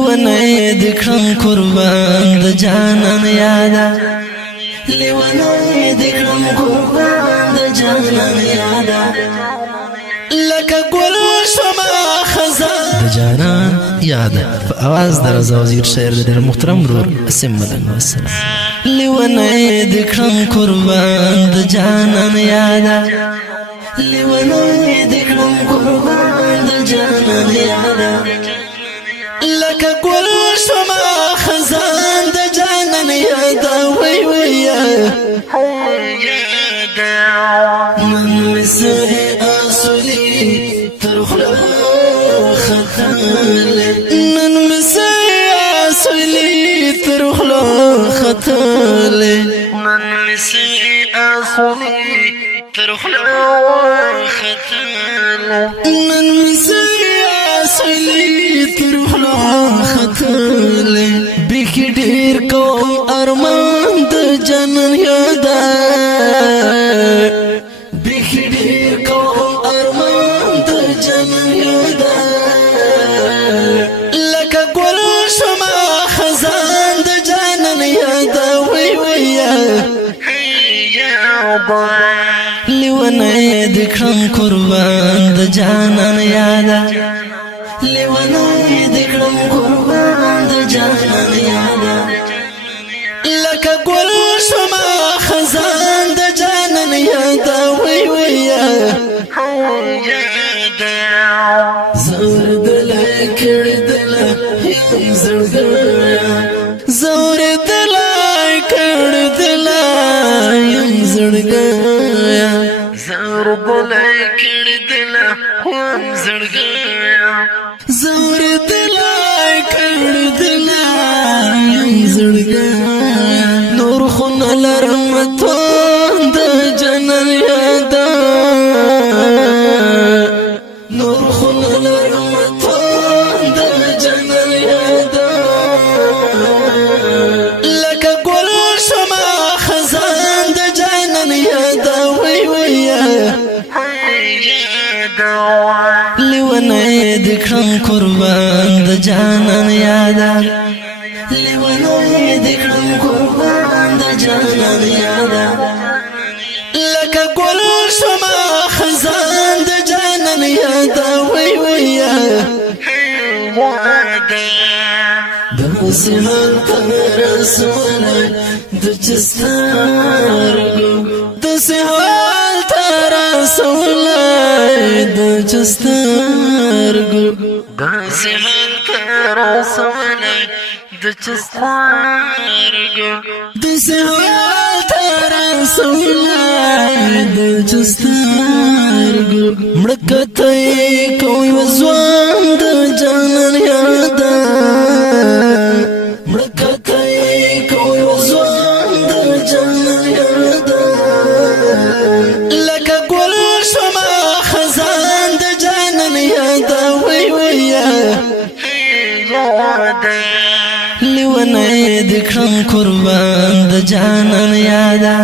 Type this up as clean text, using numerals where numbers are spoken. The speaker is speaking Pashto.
لیونی دکرم قربان د جانان یادا لیونی دکرم قربان د جانان یادا لکه گل شما خزان د جانان یادا په आवाज در رضا وزیر شاعر د محترم رور اسم مدن والسلام لیونی دکرم قربان د جانان یادا لیونی دکرم قربان د جانان یادا لکه گل شما خزان د جانان یادا وی وی من مسه اصلی ترخلا خطال من مسه اصلی ترخلا خطال من مسه اصلی ترخلا خطال من مسه اصلی ترخلا خطال بکی ډیر کوم ارمان د جنن یادا بکی ډیر کوم ارمان د جنن یادا لکه گل شما خزان د جنن یادا وی وی لیونی دکرم قربان د جانان یادا لیونی دکرم قربان د جانان یادا لکه گل شما خزان د جانان یادا وی وی زور دل کړدل یم زړګیا زور دل کړدل یم زړګیا زور دل کړدل یم زړګیا زور دل کړدل یم زړګیا نور خون لرم توند جنن یادا نور خون لرم توند جنن یادا لکه گل شما خزان د جنن یادا وی وی لیونی دکرم قربان د جانان یادا لیونی دکرم قربان د جانان یادا لکه گل شما خزان د جانان یادا وی وی داسې حال ته رسولی د چستارګو داسې حال ته رسولی د چستارګو داسې حال ته رسولی د چستارګو داسې حال ته رسولی د چستارګو مړکته یې کوي ځوان د جانان یادا مړکته یې کوي ځوان د جانان یادا لکه گل شما خزان د جانان یادا وی وی لیونی دکرم قربان د جانان یادا